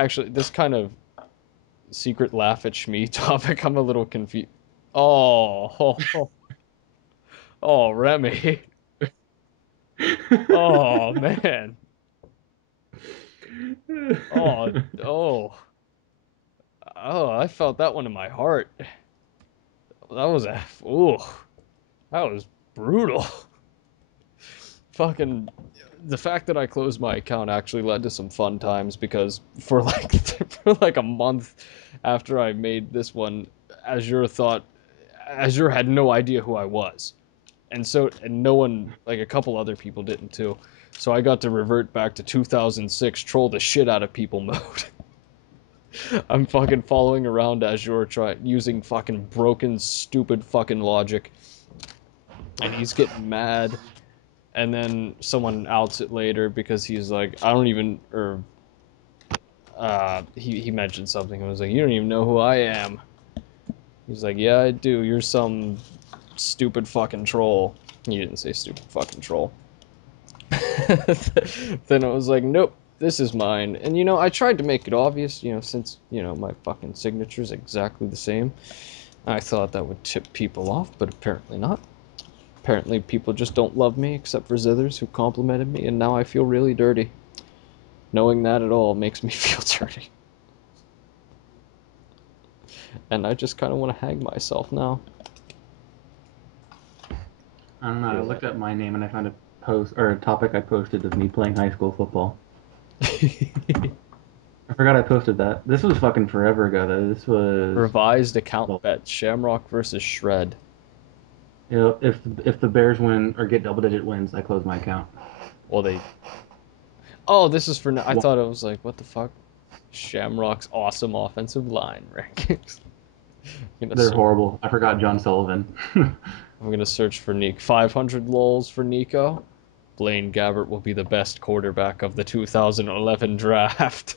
Actually, this kind of secret laugh at Shmi topic, I'm a little confused. Oh, oh, Remy. Oh, man. Oh, oh, oh, I felt that one in my heart. That was ooh, that was brutal. Fucking, the fact that I closed my account actually led to some fun times because for like for like a month after I made this one, Azure thought Azure had no idea who I was. And no one, like a couple other people didn't too. So I got to revert back to 2006 troll the shit out of people mode. I'm fucking following around Azure using fucking broken stupid fucking logic, and he's getting mad, and then someone outs it later because he's like, I don't even, or he mentioned something and was like, you don't even know who I am. He's like, yeah, I do. You're some stupid fucking troll. He didn't say stupid fucking troll. Then I was like, nope, this is mine. And I tried to make it obvious, since, my fucking signature's exactly the same. I thought that would tip people off, but apparently not. Apparently people just don't love me except for Zithers who complimented me, and now I feel really dirty. Knowing that at all makes me feel dirty. And I just kind of want to hang myself now. I don't know. I Feel looked that. up my name and I found a post or a topic I posted of me playing high school football. I forgot I posted that. This was fucking forever ago, though. This was, Revised account well, bet, Shamrock versus Shred. if the Bears win or get double digit wins, I close my account. Well, they... Oh, this is for... I Well, thought it was like, what the fuck? Shamrock's awesome offensive line rankings. I'm gonna they're search, horrible. I forgot John Sullivan. I'm gonna search for Nico. 500 lols for Nico. Blaine Gabbert will be the best quarterback of the 2011 draft.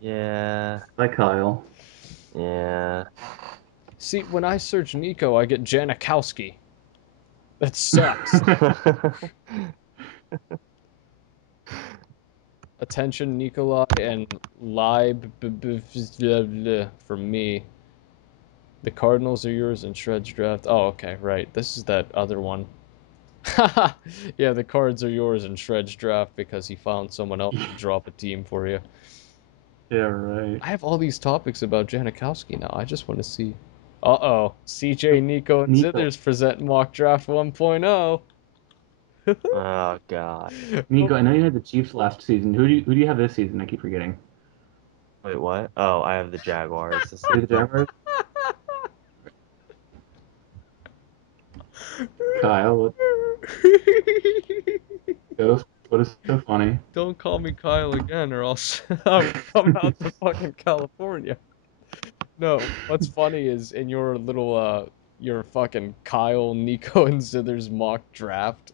Yeah, Hi, Kyle. yeah. See, when I search Nico, I get Janikowski. That sucks. Attention, Nikolai and Libe for me. The Cardinals are yours and Shred's draft. Oh, okay, right. This is that other one. Yeah, the cards are yours in Shred's draft because he found someone else to drop a team for you. Yeah, right. I have all these topics about Janikowski now. I just want to see. Uh-oh. CJ, Nico, and Nico. Zithers present mock draft 1.0. Oh God. Nico, I know you had the Chiefs last season. Who do you have this season? I keep forgetting. Wait, what? Oh, I have the Jaguars this You have the season. Jaguars? Kyle, what ghost? What is so funny? Don't call me Kyle again, or else I'm coming out to fucking California. No, what's funny is in your little your fucking Kyle, Nico, and Zithers mock draft,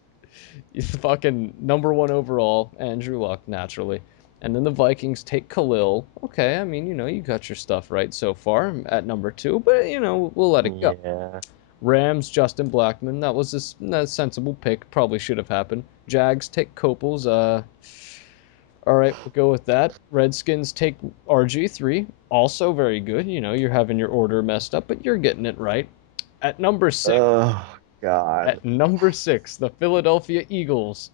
you fucking number one overall, Andrew Luck, naturally. And then the Vikings take Khalil. Okay, I mean, you got your stuff right so far at number two, but we'll let it go. Yeah. Rams, Justin Blackman. That was a sensible pick. Probably should have happened. Jags take Copels. All right, we'll go with that. Redskins take RG3. Also very good. You're having your order messed up, but you're getting it right. At number six, Oh God. at number six, the Philadelphia Eagles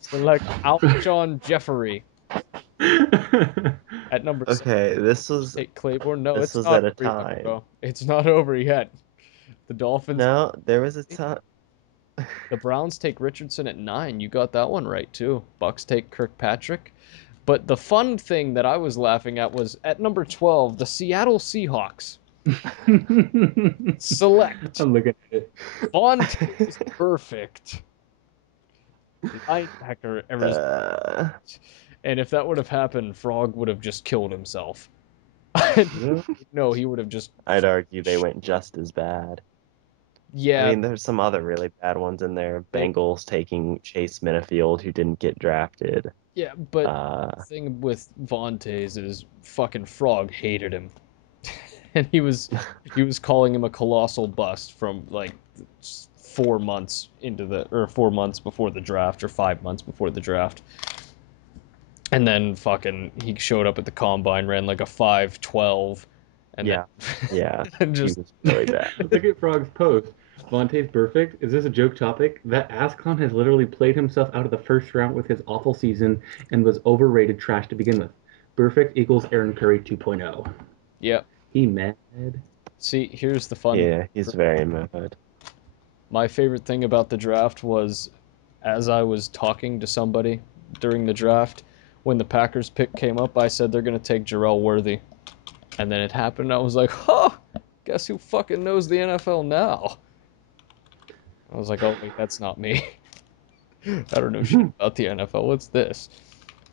select Alshon Jeffery. At number seven, Okay, this was take Claiborne. No, this it's was not at a over yet, time. bro. It's not over yet. The Dolphins. No, there was a time. The Browns take Richardson at 9. You got that one right too. Bucks take Kirkpatrick. But the fun thing that I was laughing at was at number 12, the Seattle Seahawks select I'm looking at it. Vontaze Perfect, linebacker, Arizona. uh, And if that would have happened, Frog would have just killed himself. No, he would have just. I'd argue they went just as bad. I Yeah, mean, there's some other really bad ones in there. they. Bengals taking Chase Minifield, who didn't get drafted. Yeah, but Uh, the thing with Vontaze is fucking Frog hated him. And he was calling him a colossal bust from like 4 months into the or 4 months before the draft or 5 months before the draft. And then fucking he showed up at the combine, ran like a 5.12, and then Yeah, yeah, and he just was really bad. Look at Frog's post. Vontae's perfect. Is this a joke topic? That Ascon has literally played himself out of the first round with his awful season and was overrated trash to begin with. Perfect equals Aaron Curry 2.0. yep. He mad. See, here's the fun. Yeah, he's very mad. My favorite thing about the draft was as I was talking to somebody during the draft, when the Packers pick came up, I said they're gonna take Jarrell Worthy. And then it happened, and I was like, huh, guess who fucking knows the NFL now? I was like, oh wait, that's not me. I don't know shit about the NFL. What's this?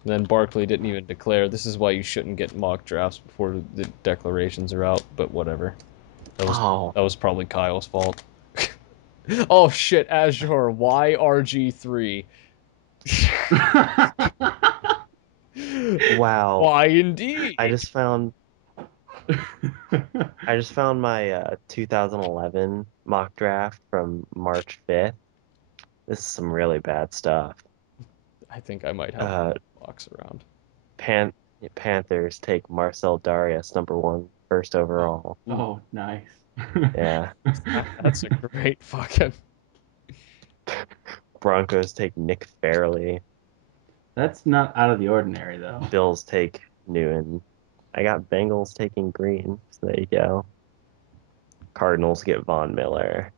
And then Barkley didn't even declare. This is why you shouldn't get mock drafts before the declarations are out, but whatever. Oh, That was probably Kyle's fault. Oh shit, Azure YRG3. wow. Why I indeed? just found I just found my 2011 mock draft from March 5th. This is some really bad stuff. I think I might have Uh, box around. Pan Panthers take Marcel Darius number one, first Oh, overall. Oh, nice. Yeah. that's a great fucking. Broncos take Nick Fairley. That's not out of the ordinary, though. Bills take Newen. I got Bengals taking Green, so there you go. Cardinals get Von Miller.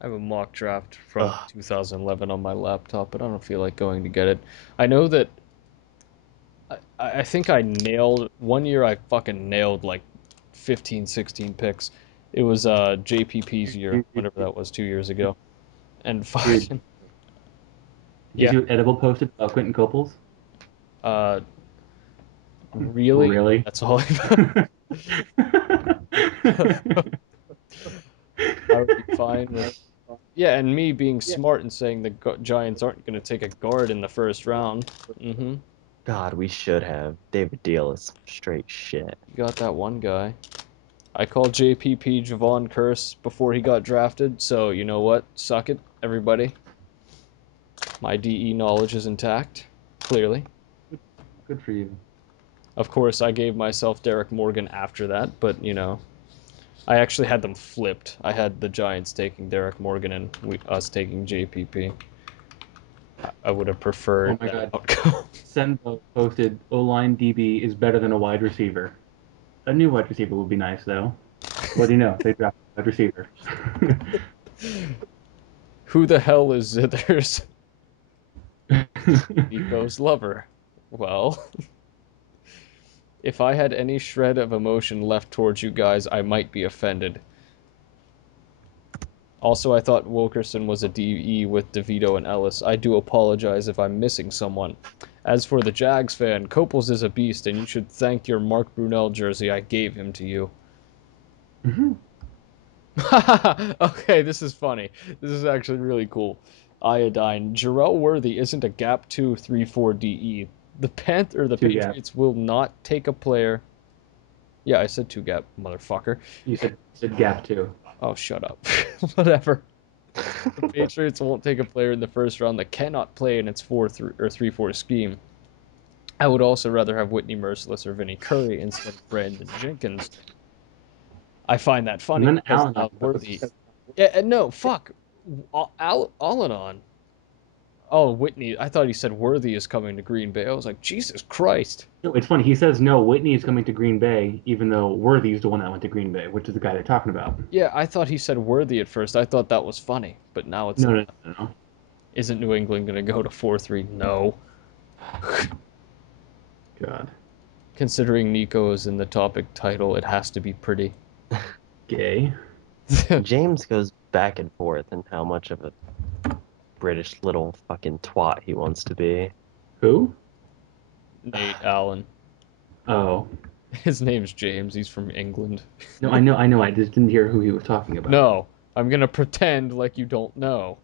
I have a mock draft from Ugh. 2011 on my laptop, but I don't feel like going to get it. I know that I think I nailed one year. I fucking nailed like 15, 16 picks. It was JPP's year, whenever that was 2 years ago, and Dude, fucking did you yeah. see what Edible posted about Quentin Coples? Uh, really, Really? that's all I would be fine with. Yeah, and me being smart and saying the Giants aren't going to take a guard in the first round. Mm-hmm. God, we should have. David Deal is straight shit. You got that one guy. I called JPP Javon Curse before he got drafted, so you know what? Suck it, everybody. My DE knowledge is intact, clearly. Good for you. Of course, I gave myself Derek Morgan after that, but you know, I actually had them flipped. I had the Giants taking Derek Morgan and us taking JPP. I would have Oh preferred my that God. outcome. Senbo posted O-line DB is better than a wide receiver. A new wide receiver would be nice, though. What do you know? They drafted a wide receiver. Who the hell is Zithers? Nico's lover. Well, if I had any shred of emotion left towards you guys, I might be offended. Also, I thought Wilkerson was a DE with DeVito and Ellis. I do apologize if I'm missing someone. As for the Jags fan, Copels is a beast, and you should thank your Mark Brunell jersey. I gave him to you. Mhm. Okay, this is funny. This is actually really cool. Iodine. Jarrell Worthy isn't a gap 2 3 4 DE. The Two gap. Patriots will not take a player. Yeah, I said 2 gap, motherfucker. You said gap too. Oh, shut up. Whatever. The Patriots won't take a player in the first round that cannot play in its 4-3 or 3-4 scheme. I would also rather have Whitney Merciless or Vinny Curry instead of Brandon Jenkins. I find that And funny then because Allen Worthy. posts. Yeah, no, fuck. All in on. Oh, Whitney. I thought he said Worthy is coming to Green Bay. I was like, Jesus Christ. No, it's funny. He says no. Whitney is coming to Green Bay, even though Worthy is the one that went to Green Bay, which is the guy they're talking about. Yeah, I thought he said Worthy at first. I thought that was funny, but now it's No, not. no, no, no. Isn't New England going to go to 4-3? No. God, Considering Nico is in the topic title, it has to be pretty. gay. James goes back and forth in how much of a British little fucking twat he wants to be. Who? Nate Allen. Oh, His name's James. He's from England. no, I know, I know. I just didn't hear who he was talking about. No, I'm going to pretend like you don't know.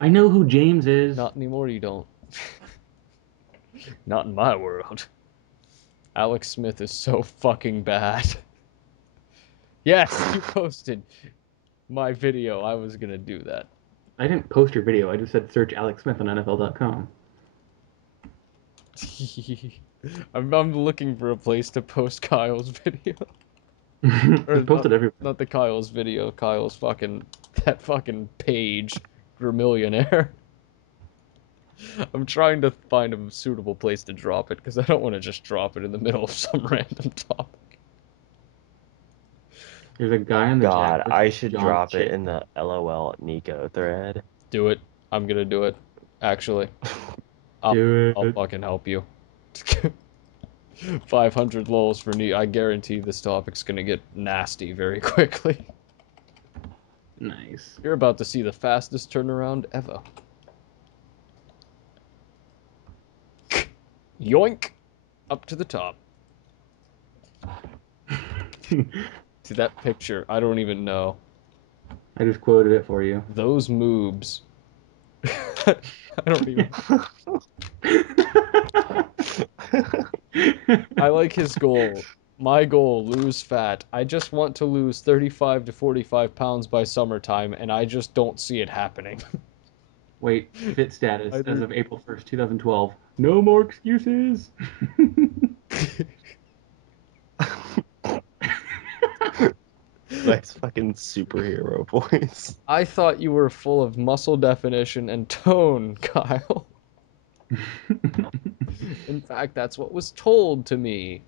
I know who James is. Not anymore, you don't. Not in my world. Alex Smith is so fucking bad. Yes, you posted my video. I was gonna do that. I didn't post your video. I just said search Alex Smith on NFL.com. I'm looking for a place to post Kyle's video. Or Just post not, it everywhere. not the Kyle's video, Kyle's fucking, that fucking page, Vermillionaire. I'm trying to find a suitable place to drop it, because I don't want to just drop it in the middle of some random topic. There's a guy on the God, Jaguars, I should John drop it Chick. in the LOL Nico thread. Do it. I'm gonna do it. Actually. I'll, Do I'll it. fucking help you. 500 lols for me. I guarantee this topic's gonna get nasty very quickly. Nice. You're about to see the fastest turnaround ever. Yoink! Up to the top. See that picture? I don't even know. I just quoted it for you. Those moobs. I don't even. I like his goal. My goal, lose fat. I just want to lose 35 to 45 pounds by summertime, and I just don't see it happening. Wait, fit status as Either- of April 1st, 2012. No more excuses. Nice fucking superhero voice. I thought you were full of muscle definition and tone, Kyle. In fact, that's what was told to me.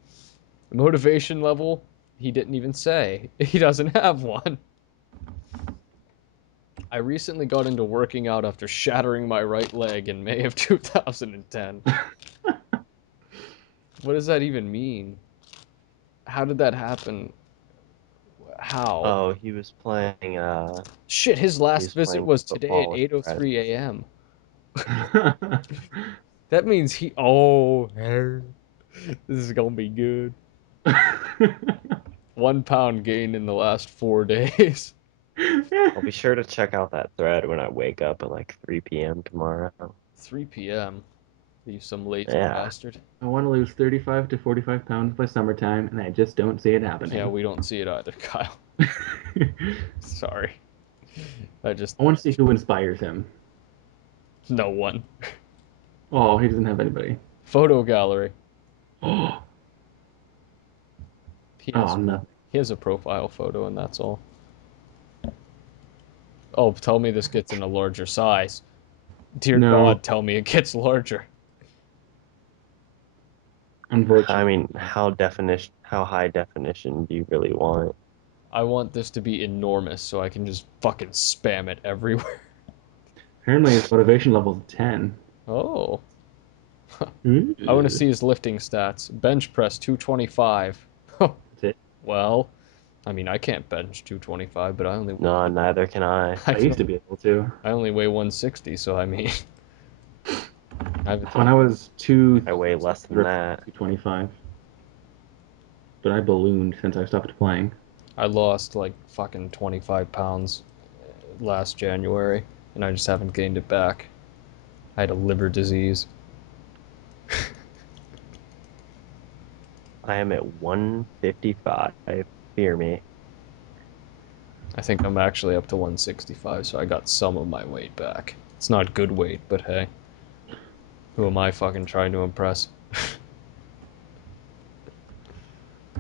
Motivation level, he didn't even say. He doesn't have one. I recently got into working out after shattering my right leg in May of 2010. What does that even mean? How did that happen? How? Oh, he was playing Shit, his he last was visit playing was today at football with 8:03 friends. a.m. That means he. Oh, this is gonna be good. 1 pound gain in the last 4 days. I'll be sure to check out that thread when I wake up at like 3 p.m. tomorrow. 3 p.m. You some lazy Yeah. bastard. I want to lose 35 to 45 pounds by summertime, and I just don't see it happening. Yeah, we don't see it either, Kyle. Sorry. I just. I want to see who inspires him. No one. Oh, he doesn't have anybody. Photo gallery. Oh, He has, nothing. he has a profile photo, and that's all. Oh, tell me this gets in a larger size. Dear No, God, tell me it gets larger. I unfortunately. mean, how high definition do you really want? I want this to be enormous so I can just fucking spam it everywhere. Apparently, his motivation level is 10. Oh. I want to Ooh. see his lifting stats. Bench press 225. That's it. Well, I mean, I can't bench 225, but No, neither can I. I used to be able to. I only weigh 160, so I mean, I haven't When done. I was two, I weigh less than that. 225, but I ballooned since I stopped playing. I lost like fucking 25 pounds last January, and I just haven't gained it back. I had a liver disease. I am at 155. Fear me. I think I'm actually up to 165, so I got some of my weight back. It's not good weight, but hey. Who am I fucking trying to impress?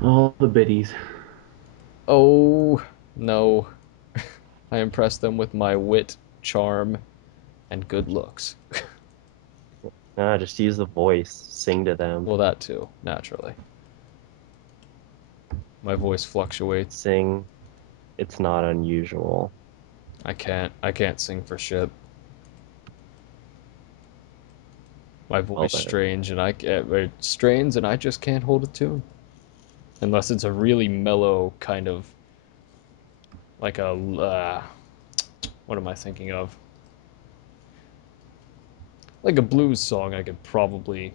All the biddies. Oh, no. I impress them with my wit, charm, and good looks. No, just use the voice. Sing to them. Well, that too, naturally. My voice fluctuates. Sing. It's not unusual. I can't sing for shit. My Well voice then. it strains and I just can't hold a tune. Unless it's a really mellow kind of like a what am I thinking of? Like a blues song I could probably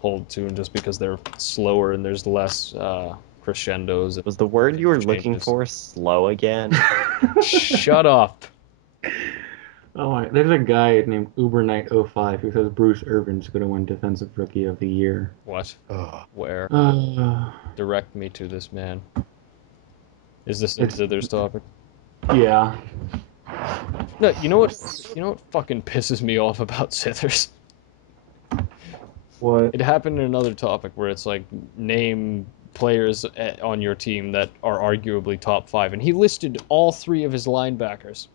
hold tune just because they're slower and there's less crescendos and Was the word you were looking changes. for slow again? Shut up. Oh my, there's a guy named Ubernight05 who says Bruce Irvin's going to win Defensive Rookie of the Year. What? Ugh. Where? Uh, Direct me to this man. Is this a it's Zither's topic? yeah. No, you know what? You know what fucking pisses me off about Zithers? What? It happened in another topic where it's like name players on your team that are arguably top five, and he listed all three of his linebackers.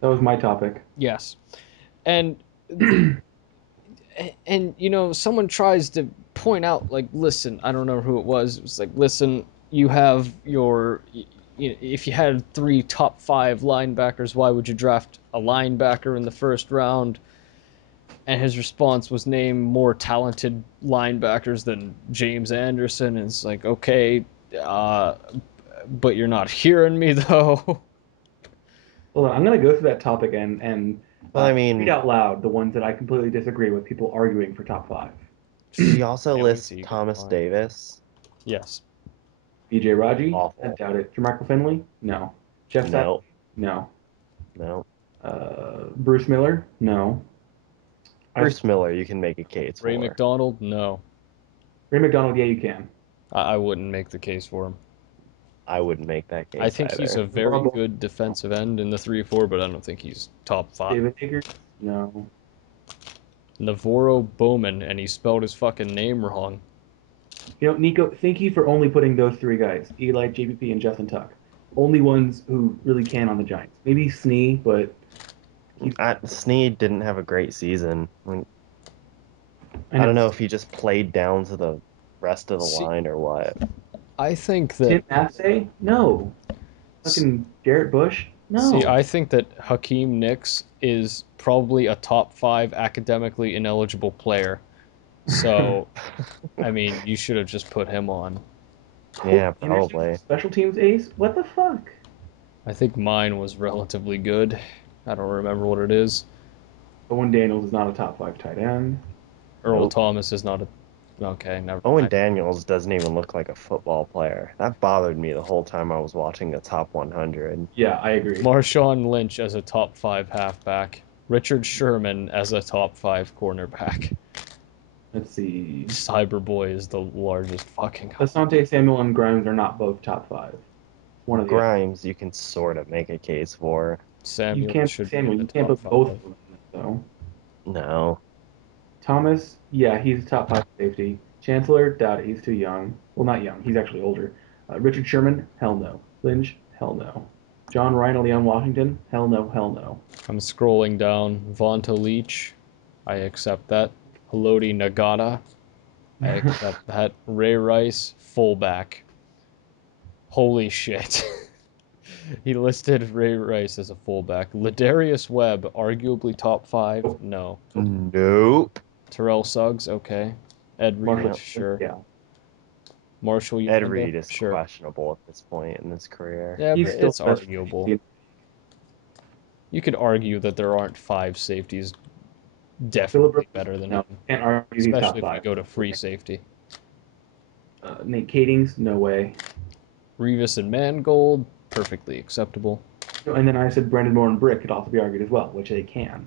That was my topic. Yes, and someone tries to point out like, listen, I don't know who it was. It was like, listen, you have if you had three top five linebackers, why would you draft a linebacker in the first round? And his response was name more talented linebackers than James Anderson. And it's like, okay, uh, but you're not hearing me though. Hold on, I'm gonna go through that topic and Well, I read mean, out loud the ones that I completely disagree with. People arguing for top five. did he also Can't wait list till you get Thomas mine. Davis? Yes. BJ Raji, I Awful. doubt it. Jermichael Finley, no. Jeff Saturday, No, no. no. Bruce Miller, no. I Bruce Miller, you can make a case Ray for. McDonald, no. Ray McDonald, yeah, you can. I wouldn't make the case for him. I wouldn't make that I case think he's either. a very good defensive end in the 3-4, but I don't think he's top five. David Akers, no. Navarro Bowman, and he spelled his fucking name wrong. You know, Nico, thank you for only putting those three guys, Eli, JPP, and Justin Tuck. Only ones who really can on the Giants. Maybe Snee, but he's, Snead didn't have a great season. I I know. don't know if he just played down to the rest of the See, line or what. I think that Tim Apsay? No. Fucking Garrett Bush? See, No. I think that Hakeem Nicks is probably a top five academically ineligible player. So, I mean, you should have just put him on. Colt Yeah, Anderson, probably. special teams ace? What the fuck? I think mine was relatively good. I don't remember what it is. Owen Daniels is not a top five tight end. Earl Nope. Thomas is not a. Okay, never Owen mind. Daniels doesn't even look like a football player. That bothered me the whole time I was watching the top 100. Yeah, I agree. Marshawn Lynch as a top five halfback. Richard Sherman as a top five cornerback. Let's see. Cyberboy is the largest fucking. Asante Samuel and Grimes are not both top five. One of the other. Grimes, you can sort of make a case for. You Samuel can't should be Samuel. in the You can't top put both five. of them in this, though. No. Thomas, yeah, he's a top five safety. Chancellor, doubt it. He's too young. Well, not young. He's actually older. Richard Sherman, hell no. Lynch, hell no. John Ryan, Leon Washington, hell no, hell no. I'm scrolling down. Vonta Leach, I accept that. Haloti Nagata, I accept that. Ray Rice, fullback. Holy shit. He listed Ray Rice as a fullback. Ladarius Webb, arguably top five. No. Nope. Terrell Suggs, okay. Ed Reed, Marshall, Yep. sure. yeah, Marshall Ed Yanda, Reed is sure. questionable at this point in his career. Yeah, he's but still it's the best arguable. safety. You could argue that there aren't five safeties Philip definitely Rivers, better than no, him, can't argue he's top especially if we five. go to free safety. Nate Kadings, no way. Revis and Mangold, perfectly acceptable. No, and then I said Brandon Moore and Brick could also be argued as well, which they can.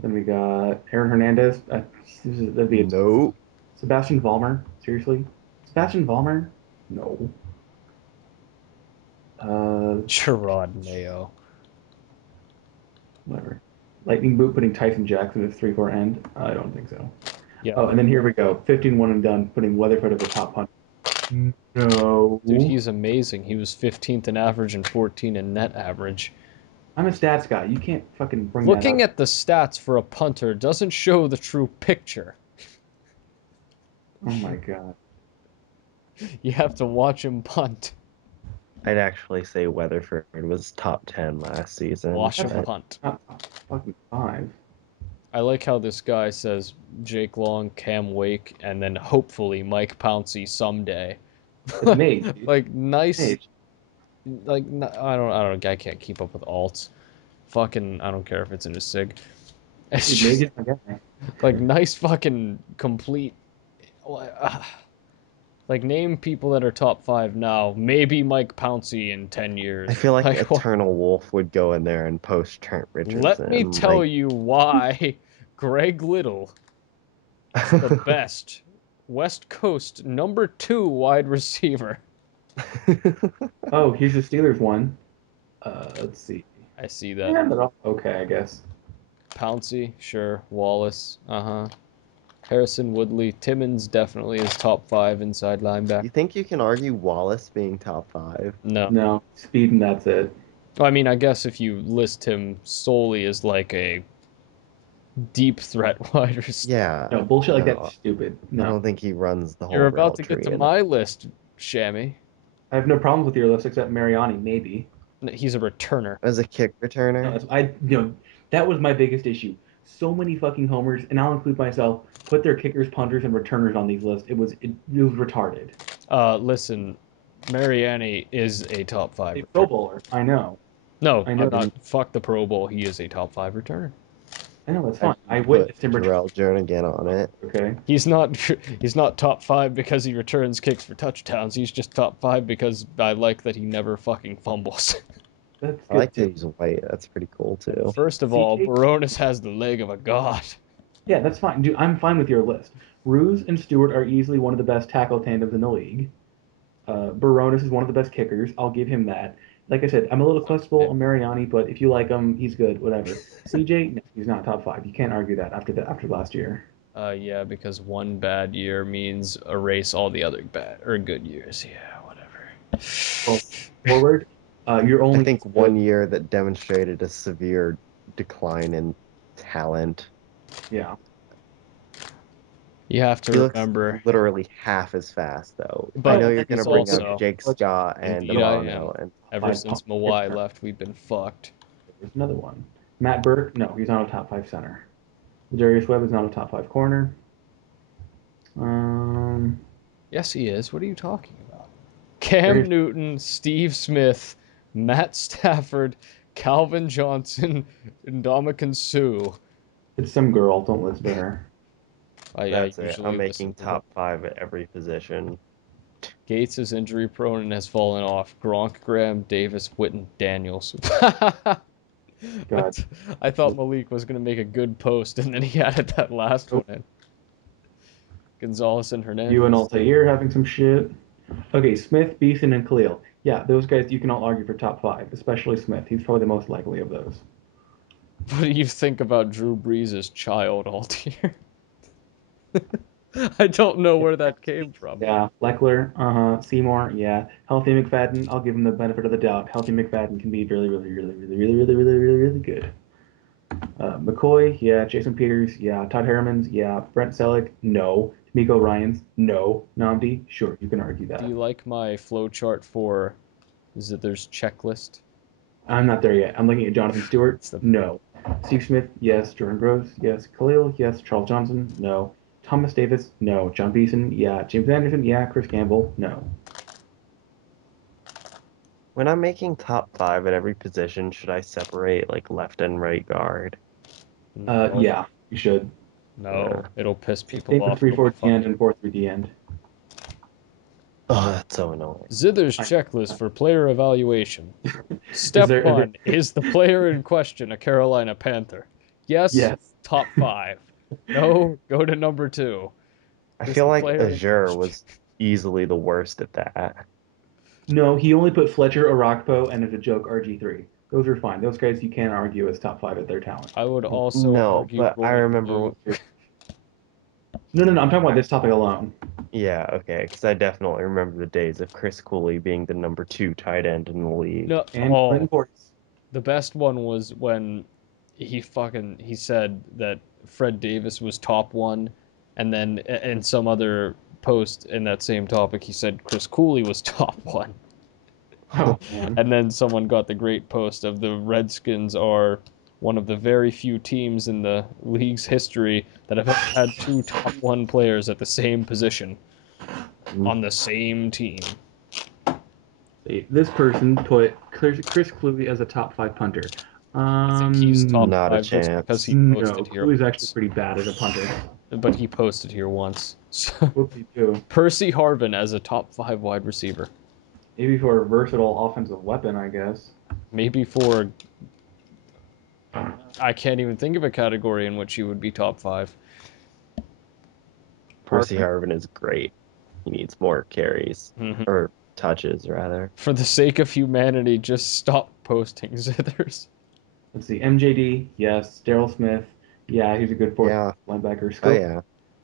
Then we got Aaron Hernandez. That'd be a Nope. Sebastian Vollmer. Seriously, Sebastian Vollmer? No. Uh, Gerard Mayo. whatever. Lightning Boot putting Tyson Jackson as 3-4 end? I don't think so. Yeah. Oh, and then here we go. 15-1 and done, putting Weatherford as a top punch. Dude, No. he's amazing. He was 15th in average and 14 in net average. I'm a stats guy. You can't fucking bring that Looking up. at the stats for a punter doesn't show the true picture. Oh my god. You have to watch him punt. I'd actually say Weatherford was top 10 last season. Watch him That's But punt. not fucking five. I like how this guy says Jake Long, Cam Wake, and then hopefully Mike Pouncey someday. It's Mage, dude. Like nice, Mage. I can't keep up with alts. Fucking, I don't care if it's in a sig. It's Dude, just Mage is my guy. like nice fucking complete. Like name people that are top five now. Maybe Mike Pouncey in 10 years. I feel like Like what? Eternal Wolf would go in there and post Trent Let me Richardson. tell you why Greg Little is the best West Coast number 2 wide receiver. Oh, here's the Steelers one. Let's see. I see that. Yeah, they're all okay, I guess. Pouncey, sure. Wallace, uh huh. Harrison Woodley. Timmons definitely is top 5 inside linebacker. You think you can argue Wallace being top 5? No. No, speed and that's it. I mean, I guess if you list him solely as like a deep threat wide receiver. Yeah. No, bullshit like No, that's stupid. I No. don't think he runs the You're whole about route to get tree. to And my list, Shammy. I have no problems with your list except Mariani, maybe. He's a returner. as a kick No, returner, that was my biggest issue. So many fucking homers, and I'll include myself, put their kickers, punters, and returners on these lists. It was retarded. Listen, Mariani is a top 5 A Pro returner. Bowler, I know. No, I I'm know. not. Fuck the Pro Bowl. He is a top 5 returner. I know that's I fine. I put witnessed him return. Jarrell Jernigan on it. Okay, He's not. He's not top 5 because he returns kicks for touchdowns. He's just top 5 because I like that he never fucking fumbles. that's I good like that too. he's white. That's pretty cool too. First of all, CJ, Baronis has the leg of a god. yeah, that's fine, dude. I'm fine with your list. Ruse and Stewart are easily one of the best tackle tandems in the league. Baronis is one of the best kickers. I'll give him that. Like I said, I'm a little questionable on Mariani, but if you like him, he's good. Whatever. CJ, no, he's not top 5. You can't argue that after last year. Yeah, because one bad year means erase all the other bad or good years. Yeah, whatever. Well, forward, you're I only think as one good. year that demonstrated a severe decline in talent. Yeah, You have He to looks remember, literally half as fast, though. I but know oh, you're and going he's to bring up also, Jake Scott and indeed I Amano, am. and Ever five since kick Mawai return. left, we've been fucked. There's another one. Matt Burke, no, he's not a top 5 center. Darius Webb is not a top 5 corner. Um, Yes, he is. What are you talking about? Cam Darius, Newton, Steve Smith, Matt Stafford, Calvin Johnson, and Ndamukong Suh. it's some girl. Don't listen to her. I that's it. usually I'm listen making to her. top 5 at every position. Gates is injury prone and has fallen off. Gronk, Graham, Davis, Witten, Daniels. God. I thought Malik was going to make a good post, and then he added that last one Nope. in. Gonzalez and You and Hernandez. Altair having some shit. Okay, Smith, Beeson, and Khalil. Yeah, those guys you can all argue for top 5, especially Smith. He's probably the most likely of those. What do you think about Drew Brees' child, Altier? I don't know where that came from. Yeah, Leckler, Seymour, yeah. Healthy McFadden, I'll give him the benefit of the doubt. Healthy McFadden can be really, really, really, really, really, really, really, really, really good. McCoy, yeah. Jason Peters, yeah. Todd Hermans, yeah. Brent Selleck, no. D'Amico Ryans, no. Namdi, sure, you can argue Do that. you like my flow chart for? Is it there's checklist? I'm not there yet. I'm looking at Jonathan Stewart, It's the no. Steve Smith, yes. Jordan Groves, yes. Khalil, yes. Charles Johnson, no. Thomas Davis, no. John Beeson, yeah. James Anderson, yeah. Chris Campbell, no. When I'm making top 5 at every position, should I separate like left and right guard? no, Yeah, you should. no. It'll piss Same people for off. 3 It'll be 4 the funny. end and 4 3 the end. Oh, that's so annoying. Zither's I checklist for player evaluation. Is Step there 1. Is the player in question a Carolina Panther? Yes, yes. top 5. No, go to number 2. I Is feel the like player in Azure question? was easily the worst at that. No, he only put Fletcher, Arakpo, and as a joke, RG3. Those are fine. Those guys you can't argue as top 5 at their talent. I would also No, argue but I Roy remember. Blue. No, no, no. I'm talking about this topic alone. Yeah, okay, because I definitely remember the days of Chris Cooley being the number 2 tight end in the league. No, And oh, Clinton Portis. the best one was when he said that Fred Davis was top 1, and then in some other post in that same topic he said Chris Cooley was top 1. Oh, man. And then someone got the great post of the Redskins are one of the very few teams in the league's history that have had 2 top 1 players at the same position Mm, on the same team. This person put Chris Cluey as a top 5 punter. I think he's top Not a 5 just because chance. he No. posted here Cluey's actually once. pretty bad as a punter. But he posted here once. So, Whoopsie too. Percy Harvin as a top 5 wide receiver. Maybe for a versatile offensive weapon, I guess. Maybe for I can't even think of a category in which he would be top 5. Percy Harvin. Harvin is great. He needs more carries, Mhm. or touches, rather. For the sake of humanity, just stop posting zithers. Let's see. MJD, yes. Daryl Smith, yeah, he's a good fourth Yeah, linebacker. oh Scope, yeah.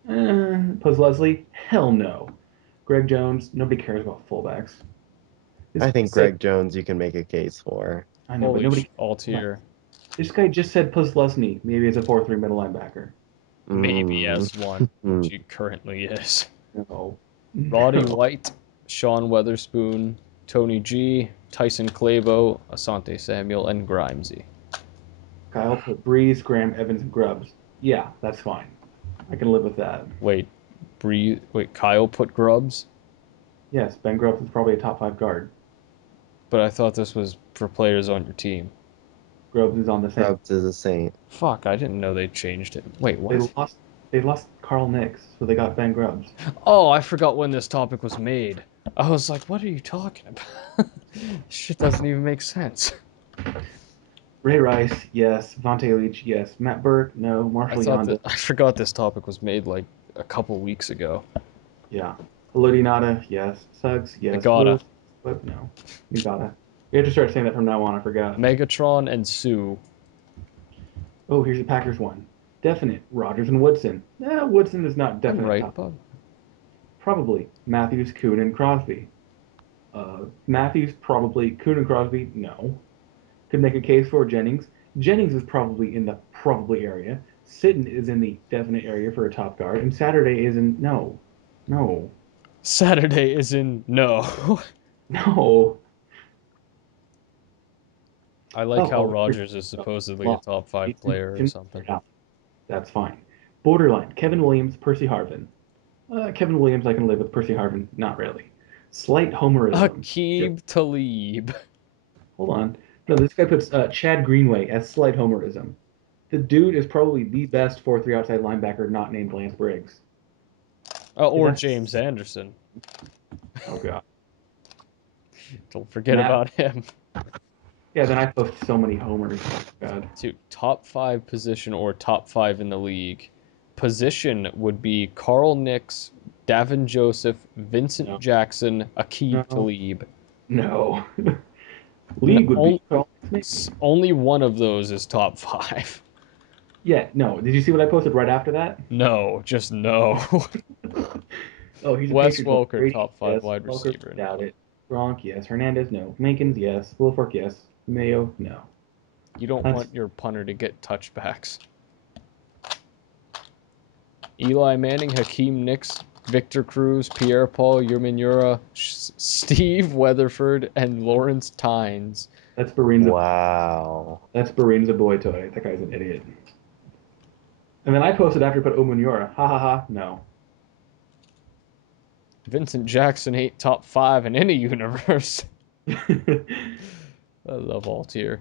Puz Leslie? Hell no. Greg Jones? Nobody cares about fullbacks. This I guy think said, Greg Jones you can make a case for. I know, but Holy nobody. all tier. This guy just said Puz Leslie. Maybe as a 4-3 middle linebacker. Maybe Mm. as one, which he currently is. No. Roddy No. White, Sean Weatherspoon, Tony G, Tyson Clabo, Asante Samuel, and Grimesy. Kyle put Breeze, Graham, Evans, and Grubbs. Yeah, that's fine. I can live with that. Wait, Kyle put Grubbs? Yes, Ben Grubbs is probably a top 5 guard. But I thought this was for players on your team. Grubbs is on the same. Grubbs is a saint. Fuck, I didn't know they changed it. Wait, They what? lost. They lost Carl Nix, so they got Ben Grubbs. Oh, I forgot when this topic was made. I was like, what are you talking about? Shit doesn't even make sense. Ray Rice, yes. Vontae Leach, yes. Matt Burke, no. Marshall Yonda, I forgot this topic was made like a couple weeks ago. yeah. Elodie Nada, yes. Suggs, yes. Nagata, Lewis, but no. You gotta. You have to start saying that from now on. I forgot. Megatron, and Sue. Oh, here's the Packers one. Definite. Rogers and Woodson. Woodson is not I'm definite right top. above. Probably. Matthews, Kuhn, and Crosby. Matthews, probably. Kuhn and Crosby, no. Could make a case for Jennings. Jennings is probably in the probably area. Sitton is in the definite area for a top guard. And Saturday is in no. No. Saturday is in no. No. I like Oh, how oh, here. Rogers is supposedly a Lost. top 5 player or something. That's fine. Borderline. Kevin Williams, Percy Harvin. Kevin Williams, I can live with. Percy Harvin, not really. Slight homerism. Akib Talib. Hold on. No, this guy puts Chad Greenway as slight homerism. The dude is probably the best 4-3 outside linebacker not named Lance Briggs. Okay, Or James that's. Anderson. Oh, God. Don't forget Matt. about him. Yeah, then I post so many homers. God. To top 5 position or top 5 in the league. Position would be Carl Nix, Davin Joseph, Vincent No. Jackson, Akib No. Talib. No. League would be. Only one of those is top 5. Yeah, no. Did you see what I posted right after that? No, just no. Oh, he's a Wes Patriots one. Welker, Brady, top 5 yes. wide Welker, receiver. doubt No. it. Gronk, yes. Hernandez, no. Mankins, yes. Wilfork, yes. Mayo, no. You don't That's want your punter to get touchbacks. Eli Manning, Hakeem Nicks, Victor Cruz, Pierre Paul, Yermin Steve Weatherford, and Lawrence Tynes. that's Barinza. Wow. That's Barinza boy toy. That guy's an idiot. And then I posted after put Omunyora. Ha ha ha. No. Vincent Jackson ain't top 5 in any universe. I love all tier.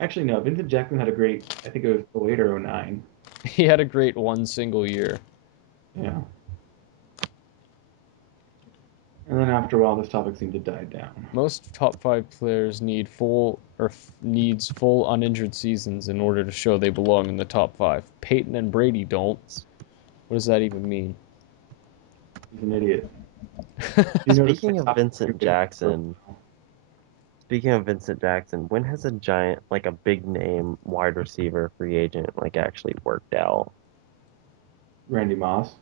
Actually, no. Vincent Jackson had a great. I think it was 08 or 09. He had a great one single year. Yeah. And then after a while, this topic seemed to die down. Most top 5 players needs full uninjured seasons in order to show they belong in the top 5. Peyton and Brady don't. What does that even mean? He's an idiot. You notice my Speaking of top Vincent Jackson, speaking of Vincent Jackson, when has a giant, like a big name wide receiver free agent, like actually worked out? Randy Moss.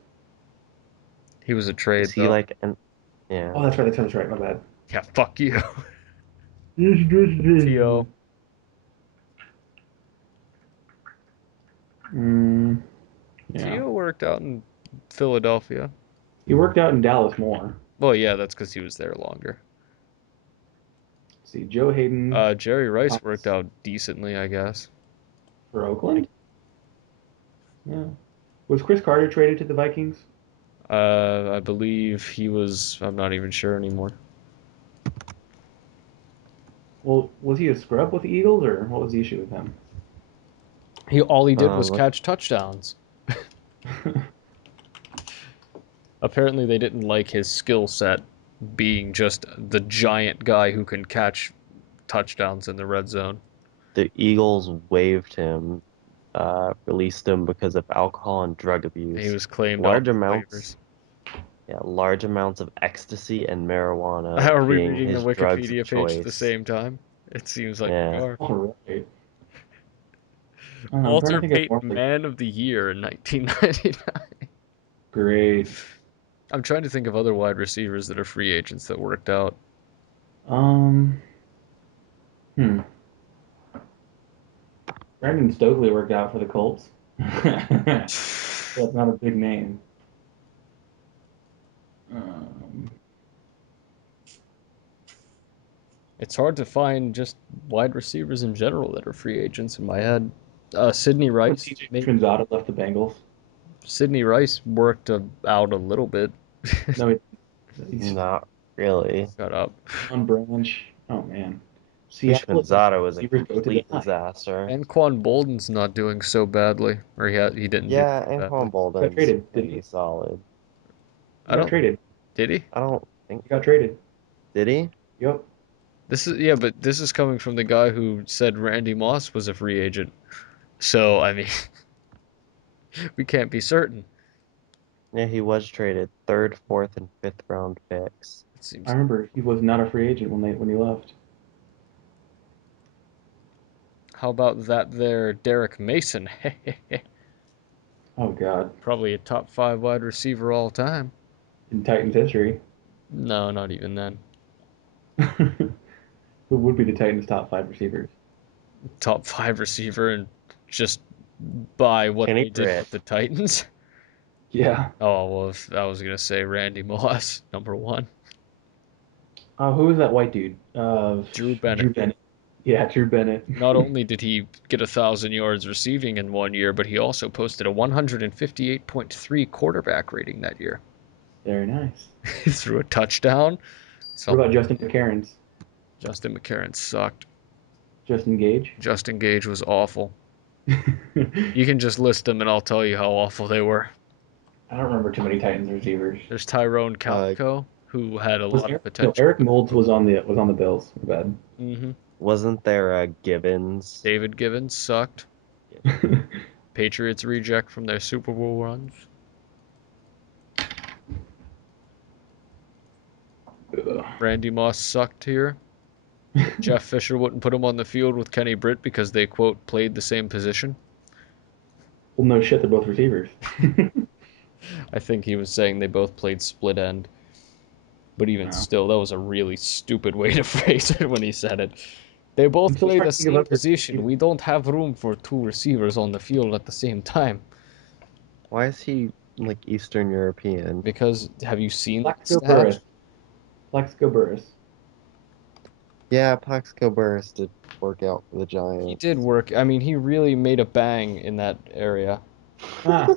He was a trade Is he though. like an, yeah. Oh, that's right. That's right. My bad. Yeah, fuck you. Mm, T.O. yeah. T.O. worked out in Philadelphia. He worked out in Dallas more. Well, yeah, that's because he was there longer. Let's see, Joe Hayden Jerry Rice worked Thomas out decently, I guess. for Oakland. Yeah. Was Chris Carter traded to the Vikings? I believe he was. I'm not even sure anymore. Well, was he a scrub with the Eagles, or what was the issue with him? All he did was Look, catch touchdowns. Apparently, they didn't like his skill set being just the giant guy who can catch touchdowns in the red zone. the Eagles waived him, released him because of alcohol and drug He abuse. was claimed off Large the amounts, waivers. yeah, large amounts of ecstasy and marijuana Are we being reading the his drugs of Wikipedia page at the choice. same time? It seems like we Yeah. are. All right. I'm trying to Walter think of more Payton, like Man of the Year in 1999. great. I'm trying to think of other wide receivers that are free agents that worked out. Um, hmm. Brandon Stokely worked out for the Colts. That's not a big name. Um, It's hard to find just wide receivers in general that are free agents in my head. Sidney when Rice, TJ maybe. Trinzada left the Bengals. Sidney Rice worked out a little bit. No, he's Not really. Shut up. on branch. Oh man, Seattle let Pushmanzada was a receivers go to complete die. disaster. Anquan Bolden's not doing so badly, or he didn't do Yeah, so and badly. Quan He got Bolden's traded, didn't pretty he? solid. He I got don't. traded. Did he? I don't think. He got traded. Did he? Yep. This is yeah, but this is coming from the guy who said Randy Moss was a free agent. So I mean, we can't be certain. Yeah, he was traded. Third, fourth, and fifth round picks. It I seems. remember he was not a free agent when he left. How about that there, Derek Mason? Oh God, Probably a top five wide receiver all time. in Titans history, No, not even then. who would be the Titans' top five receivers? Top five receiver and just by what Kenny they did Britt. with the Titans. Yeah. Oh well, if I was gonna say Randy Moss, number one. Who was that white dude? Drew Drew Bennett. Bennett. Yeah, Drew Bennett. Not only did he get 1,000 yards receiving in 1 year, but he also posted a 158.3 quarterback rating that year. Very nice. He threw a touchdown. What Something. about Justin McCarron's? Justin McCarron sucked. Justin Gage? Justin Gage was awful. I You can just list them and I'll tell you how awful they were. don't remember too many Titans receivers. There's Tyrone Uh, Calico, who had a Was lot of Eric, no, potential. Eric Moulds was on the Bills. My wasn't there a Gibbons? David Givens sucked. bad. Patriots reject from their Super Bowl runs. Ugh. Randy Moss sucked here. Jeff Fisher wouldn't put him on the field with Kenny Britt because they, quote, played the same position. Well, no shit, they're both receivers. I think he was saying they both played split end. But even No. still, that was a really stupid way to phrase it when he said it. They I'm both still play trying the to think of same other position. receivers. We don't have room for two receivers on the field at the same time. Why is he like Eastern European? Because have you seen that Plaxico stat? Burris. Plaxico Burris. Yeah, Plaxico Burress did work out for the He did Giants. work. I mean, he really made a bang in that area. Ah,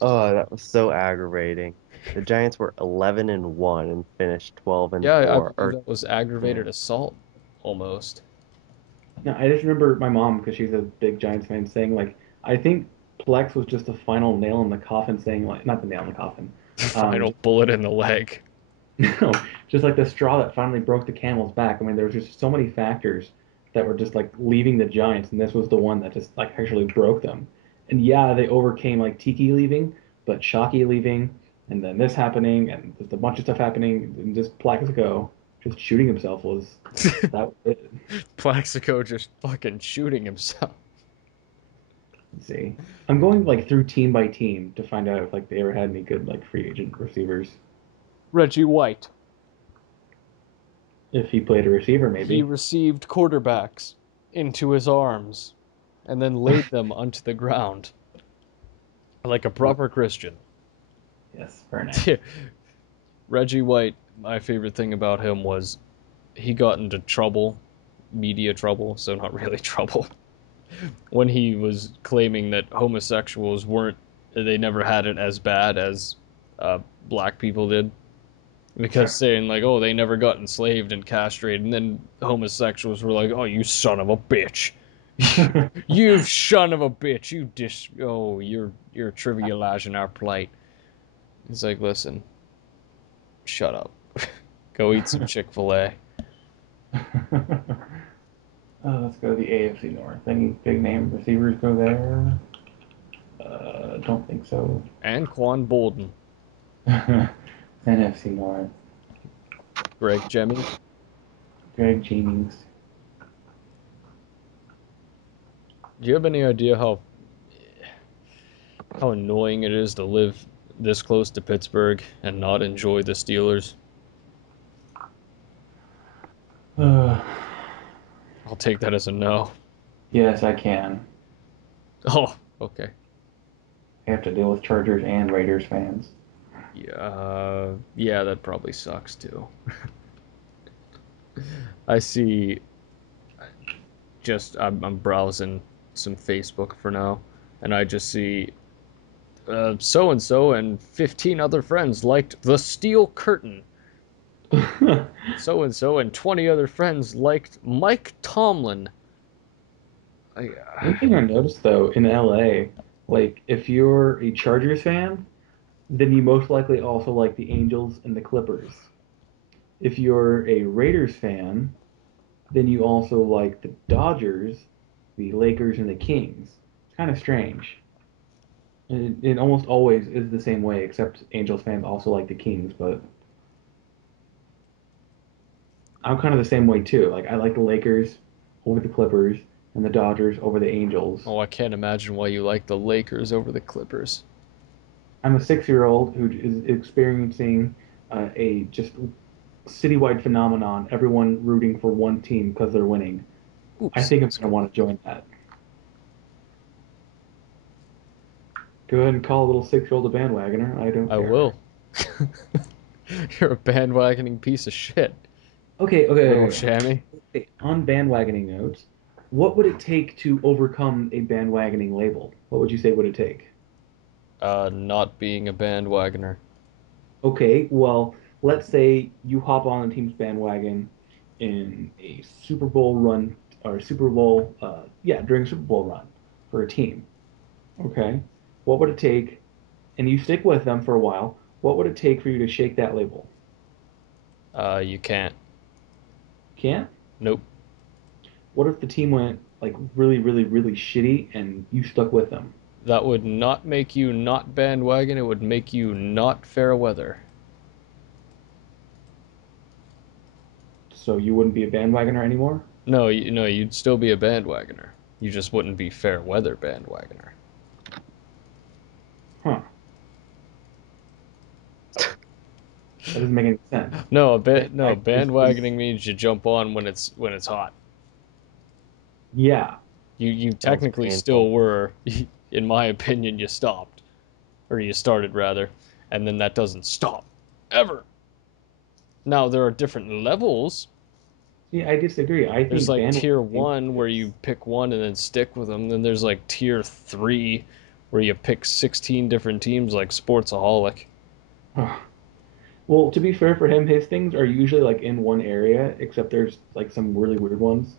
Oh, that was so aggravating. The Giants were 11-1 and finished 12 and Yeah, I 4. believe Or that was yeah, aggravated assault, almost. no, I just remember my mom, because she's a big Giants fan, saying, like, I think Plex was just the final nail in the coffin, saying, like, not the nail in the coffin. Final Just, bullet in the leg. no, just like the straw that finally broke the camel's back. I mean, there was just so many factors that were just like leaving the Giants, and this was the one that just like actually broke them. And yeah, they overcame like Tiki leaving, but Shockey leaving, and then this happening, and just a bunch of stuff happening, and just Plaxico just shooting himself that was it. Plaxico just fucking shooting himself. Let's see. I'm going like through team by team to find out if like they ever had any good like free agent receivers. Reggie White. If he played a receiver, He maybe. received quarterbacks into his arms and then laid them onto the ground like a proper Christian. Yes, very nice. Reggie White, my favorite thing about him was he got into trouble, media trouble, so not really trouble, when he was claiming that homosexuals weren't, they never had it as bad as black people did. Because saying, like, oh, they never got enslaved and castrated, and then homosexuals were like, oh, you son of a bitch. You son of a bitch. You're trivializing our plight. He's like, listen, shut up. Go eat some Chick-fil-A. Let's go to the AFC North. Any big name receivers go there? Don't think so. And Quan Bolden. NFC North. Greg Jennings. Greg Jennings. Do you have any idea how annoying it is to live this close to Pittsburgh and not enjoy the Steelers? Uh, I'll take that as a no. yes, I can. Oh, okay. I have to deal with Chargers and Raiders fans. Yeah, that probably sucks too. I see. I'm browsing some Facebook for now, and I just see so and so and 15 other friends liked the Steel Curtain. So and so and 20 other friends liked Mike Tomlin. I, One thing I noticed though in LA, like if you're a Chargers fan, then you most likely also like the Angels and the Clippers. If you're a Raiders fan, then you also like the Dodgers, the Lakers, and the Kings. It's kind of strange. It almost always is the same way, except Angels fans also like the Kings, but I'm kind of the same way too. Like I like the Lakers over the Clippers and the Dodgers over the Angels. oh, I can't imagine why you like the Lakers over the Clippers. I'm a 6-year-old who is experiencing a just citywide phenomenon, everyone rooting for one team because they're winning. I Oops, think I'm going to sorry. want to join that. Go ahead and call a little 6-year-old a bandwagoner. I don't I care. will. You're a bandwagoning piece of shit, Okay, okay, little okay, shammy. okay. On bandwagoning notes, what would it take to overcome a bandwagoning label? What would you say would it take? Not being a bandwagoner. Okay, well, let's say you hop on a team's bandwagon in a Super Bowl run or Super Bowl, yeah, during a Super Bowl run for a team. Okay, what would it take? And you stick with them for a while. What would it take for you to shake that label? You can't. Can't? Nope. What if the team went like really, really, really shitty and you stuck with them? That would not make you not bandwagon. It would make you not fair weather. So you wouldn't be a bandwagoner anymore? No, no, you'd still be a bandwagoner. You just wouldn't be fair weather bandwagoner. Huh. That doesn't make any sense. No, a bit no Bandwagoners bandwagoning means you jump on when it's hot. yeah. You Sounds technically still painful. were, in my opinion, you stopped or you started rather, and then that doesn't stop ever. Now there are different levels. See, I disagree. I There's think like tier bandwagoning one where you is pick one and then stick with them. Then there's like tier three where you pick 16 different teams like Sportsaholic. well, to be fair for him, his things are usually like in one area, except there's like some really weird ones.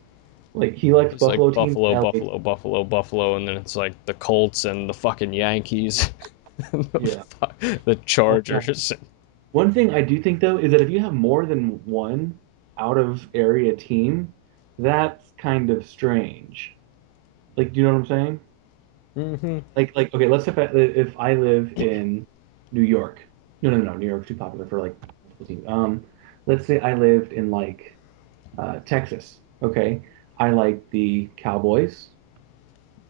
Like he likes There's like Buffalo teams and Buffalo, LA Buffalo, teams. Buffalo, Buffalo, and then it's like the Colts and the fucking Yankees, and Yeah. the Uh, Chargers. one thing I do think though is that if you have more than one out of area team, that's kind of strange. Like, do you know what I'm saying? Mm-hmm. Like okay, let's say if I live in New York. No, no, no, New York's too popular for like multiple teams. Let's say I lived in like Texas. Okay, I like the Cowboys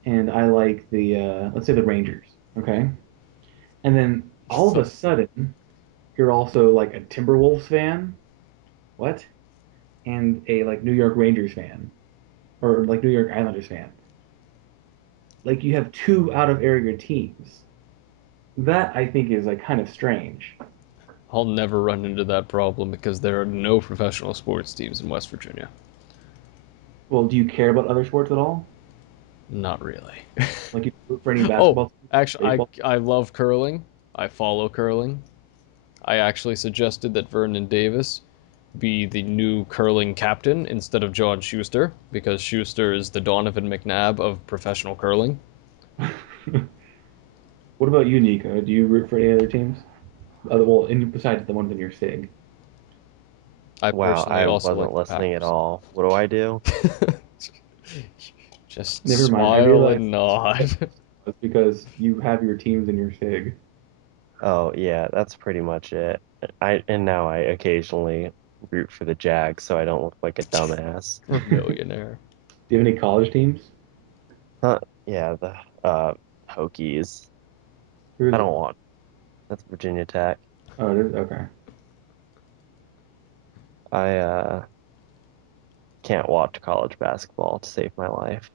and I like the let's say the Rangers. Okay, and then all of a sudden you're also like a Timberwolves fan. What? And a like New York Rangers fan or like New York Islanders fan. Like you have two out of area teams. That I think is like kind of strange. I'll never run into that problem because there are no professional sports teams in West Virginia. Well, do you care about other sports at all? Not really. Like you root for any Oh, basketball teams, actually, baseball? I love curling. I follow curling. I actually suggested that Vernon Davis be the new curling captain instead of John Schuster because Schuster is the Donovan McNabb of professional curling. What about you, Nico? Do you root for any other teams? Other well, besides the ones in your SIG. I Wow, personally I also wasn't like the listening at Packers. all. What do I do? Just Never mind. I smile realized and that's nod. because you have your teams in your SIG. Oh, yeah, that's pretty much it. Now I occasionally root for the Jags so I don't look like a dumbass. For millionaire. Do you have any college teams? Yeah, the uh Hokies. Who is I it? don't want. That's Virginia Tech. Oh, it is? Okay. I can't watch college basketball to save my life.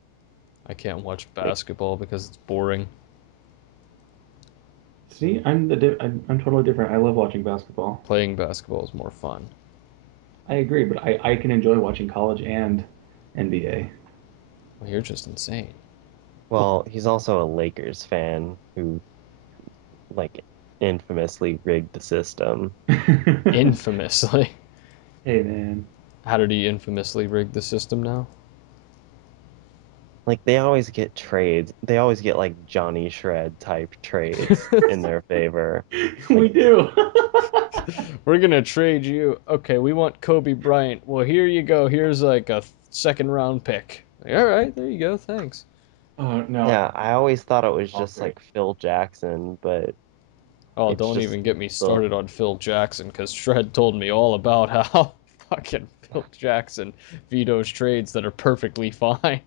I can't watch Like, basketball because it's boring. See, I'm totally different. I love watching basketball. Playing basketball is more fun. I agree, but I can enjoy watching college and NBA. Well, you're just insane. well, he's also a Lakers fan who like infamously rigged the system. Infamously. Hey, man. How did he infamously rig the system now? Like they always get trades. They always get like Johnny Shred type trades in their favor. We Like, do. We're gonna trade you. Okay, we want Kobe Bryant. Well, here you go. Here's like a second round pick. Like, all right, there you go. Thanks. Oh, no. yeah, I always thought it was All just great. like Phil Jackson, but Oh, it's don't just even get me the started on Phil Jackson, because Shred told me all about how fucking Phil Jackson vetoes trades that are perfectly fine.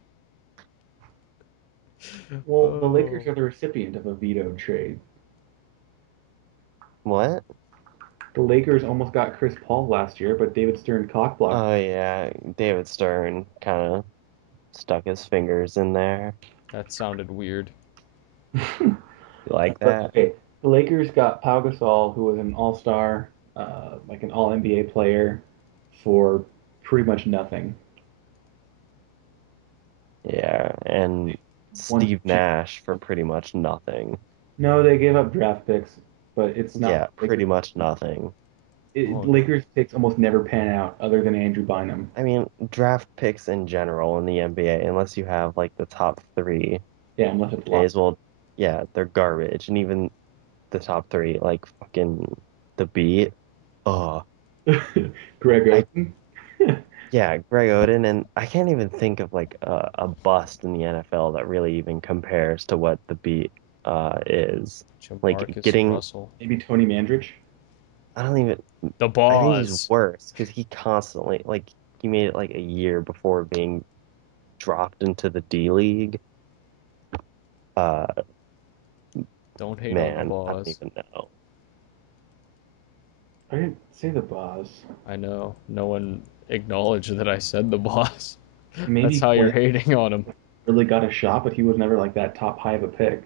Well, the Lakers Oh, are the recipient of a veto trade. what? The Lakers almost got Chris Paul last year, but David Stern cockblocked. Oh yeah, David Stern kind of stuck his fingers in there. that sounded weird. You like But that? okay, the Lakers got Pau Gasol, who was an all-star, like an all-NBA player, for pretty much nothing. Yeah, and One, Steve Nash for pretty much nothing. no, they gave up draft picks, but it's not Yeah, Lakers. pretty much nothing. Oh, Lakers picks almost never pan out, other than Andrew Bynum. I mean, draft picks in general in the NBA, unless you have like the top three, Yeah, unless you it's may locked. as well, yeah, they're garbage. And even the top three, like fucking the beat. Oh, Greg I Oden. yeah, Greg Oden, and I can't even think of like a bust in the NFL that really even compares to what the beat is. Like Jamarcus getting, Russell. Maybe Tony Mandrich. I don't even, The I think he's Boz. worse because he constantly like he made it like a year before being dropped into the D League. Uh, Don't hate on the man, I don't Boz. even know. I didn't say the boss. I know. No one acknowledged that I said the Boz. That's Maybe how you're Quinn hating on him. really got a shot, but he was never like that top high of a pick.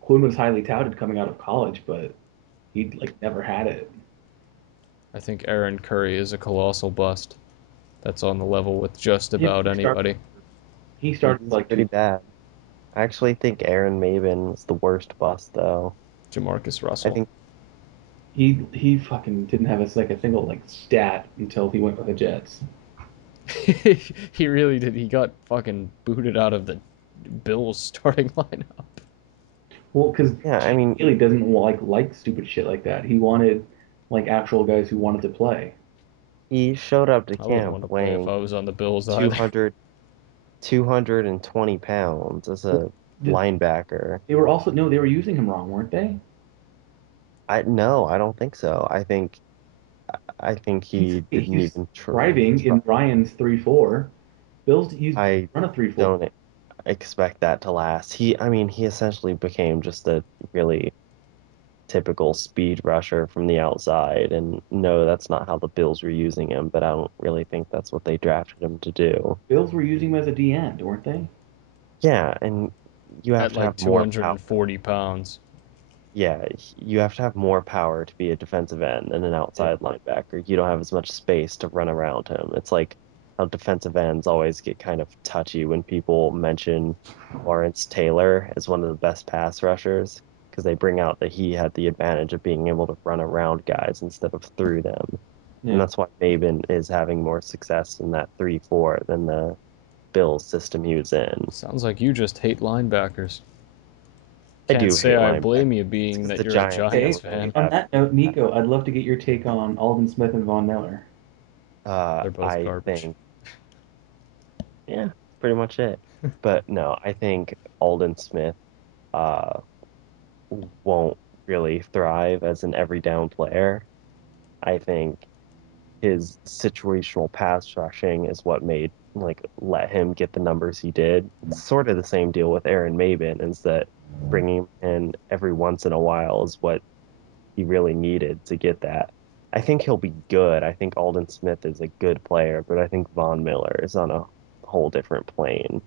Quinn was highly touted coming out of college, but he like never had it. I think Aaron Curry is a colossal bust. That's on the level with just Yeah, about anybody. he started He's like pretty two. bad. I actually think Aaron Maben was the worst bust though. Jamarcus I Russell. think He fucking didn't have a single like stat until he went with the Jets. He really did. He got fucking booted out of the Bills starting lineup. Well, because yeah, I Chase mean Haley doesn't like stupid shit like that. He wanted like actual guys who wanted to play. he showed up to I wouldn't camp want to play if weighing I was on the Bills either. 200, 220 pounds as Well, a the, linebacker. they were also no, they were using him wrong, weren't they? I no, I don't think so. I think he didn't He's even thriving try. in Ryan's 3-4. Bills use I run a 3-4. don't expect that to last. I mean, he essentially became just a really typical speed rusher from the outside. And no, that's not how the Bills were using him, but I don't really think that's what they drafted him to do. Bills were using him as a D end, weren't they? Yeah, and you have At to like have more power. 240 pounds. Yeah, you have to have more power to be a defensive end than an Yeah. outside linebacker. You don't have as much space to run around him. It's like how defensive ends always get kind of touchy when people mention Lawrence Taylor as one of the best pass rushers because they bring out that he had the advantage of being able to run around guys instead of through them. And Yeah. that's why Maben is having more success in that 3-4 than the Bills system he was in. Sounds like you just hate linebackers. I Can't do say hate I linebackers blame you being because that the you're a Giants Giants Okay. never really fan. On have. that note, Nico, I'd love to get your take on Alden Smith and Von Miller. They're both I garbage. think, yeah, pretty much it. But no, I think Alden Smith uh won't really thrive as an every down player. I think his situational pass rushing is what made like let him get the numbers he did. It's sort of the same deal with Aaron Maben, is that bringing him in every once in a while is what he really needed to get that. I think he'll be good. I think Alden Smith is a good player, but I think Von Miller is on a whole different plane.